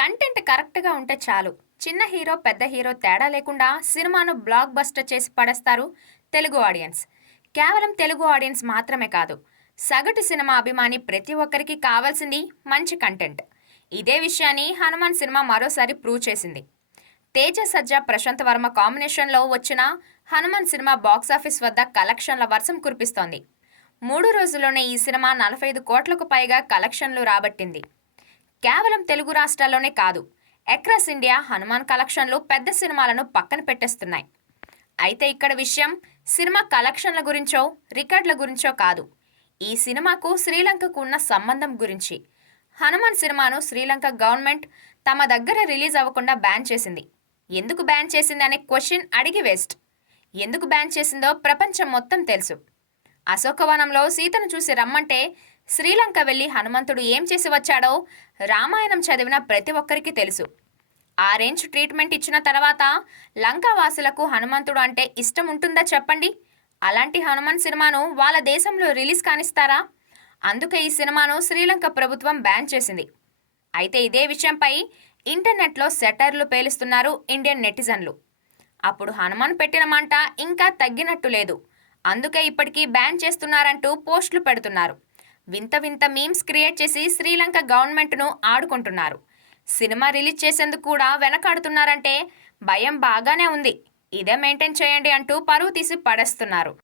Content కరెక్ట్గా ఉంటే చాలు. చిన్న హీరో పెద్ద హీరో తేడా లేకుండా సినిమాను బ్లాక్ బస్టర్ చేసి పడేస్తారు తెలుగు ఆడియన్స్. కేవలం తెలుగు ఆడియన్స్ మాత్రమే కాదు సగటు సినిమా అభిమాని ప్రతి ఒక్కరికి కావాల్సింది మంచి కంటెంట్. ఇదే విషయాన్ని హనుమాన్ సినిమా మరోసారి ప్రూవ్ చేసింది. తేజ సజ్జా ప్రశాంత్ వర్మ కాంబినేషన్లో వచ్చిన హనుమాన్ సినిమా బాక్సాఫీస్ వద్ద కలెక్షన్ల వర్షం కురిపిస్తోంది. మూడు రోజుల్లోనే ఈ సినిమా నలభై ఐదు కోట్లకు పైగా కలెక్షన్లు రాబట్టింది. కేవలం తెలుగు రాష్ట్రాల్లోనే కాదు ఎక్రస్ ఇండియా హనుమాన్ కలెక్షన్లు పెద్ద సినిమాలను పక్కన పెట్టేస్తున్నాయి. అయితే ఇక్కడ విషయం సినిమా కలెక్షన్ల గురించో రికార్డుల గురించో కాదు. ఈ సినిమాకు శ్రీలంకకు ఉన్న సంబంధం గురించి. హనుమాన్ సినిమాను శ్రీలంక గవర్నమెంట్ తమ దగ్గర రిలీజ్ అవ్వకుండా బ్యాన్ చేసింది. ఎందుకు బ్యాన్ చేసింది అనే క్వశ్చన్ అడిగి వేస్ట్. ఎందుకు బ్యాన్ చేసిందో ప్రపంచం మొత్తం తెలుసు. అశోకవనంలో సీతను చూసి రమ్మంటే శ్రీలంక వెళ్ళి హనుమంతుడు ఏం చేసి వచ్చాడో రామాయణం చదివిన ప్రతి ఒక్కరికి తెలుసు. ఆ రేంజ్ ట్రీట్మెంట్ ఇచ్చిన తర్వాత లంకావాసులకు హనుమంతుడు అంటే ఇష్టం ఉంటుందా చెప్పండి? అలాంటి హనుమాన్ సినిమాను వాళ్ళ దేశంలో రిలీజ్ కానిస్తారా? అందుకే ఈ సినిమాను శ్రీలంక ప్రభుత్వం బ్యాన్ చేసింది. అయితే ఇదే విషయంపై ఇంటర్నెట్లో సెటర్లు పేలుస్తున్నారు ఇండియన్ నెటిజన్లు. అప్పుడు హనుమాన్ పెట్టిన మంట ఇంకా తగ్గినట్టు లేదు. అందుకే ఇప్పటికీ బ్యాన్ చేస్తున్నారంటూ పోస్టులు పెడుతున్నారు. వింత వింత మీమ్స్ క్రియేట్ చేసి శ్రీలంక గవర్నమెంట్ను ఆడుకుంటున్నారు. సినిమా రిలీజ్ చేసేందుకు కూడా వెనకాడుతున్నారంటే భయం బాగానే ఉంది. ఇదే మెయింటైన్ చేయండి అంటూ పరువు తీసి పడేస్తున్నారు.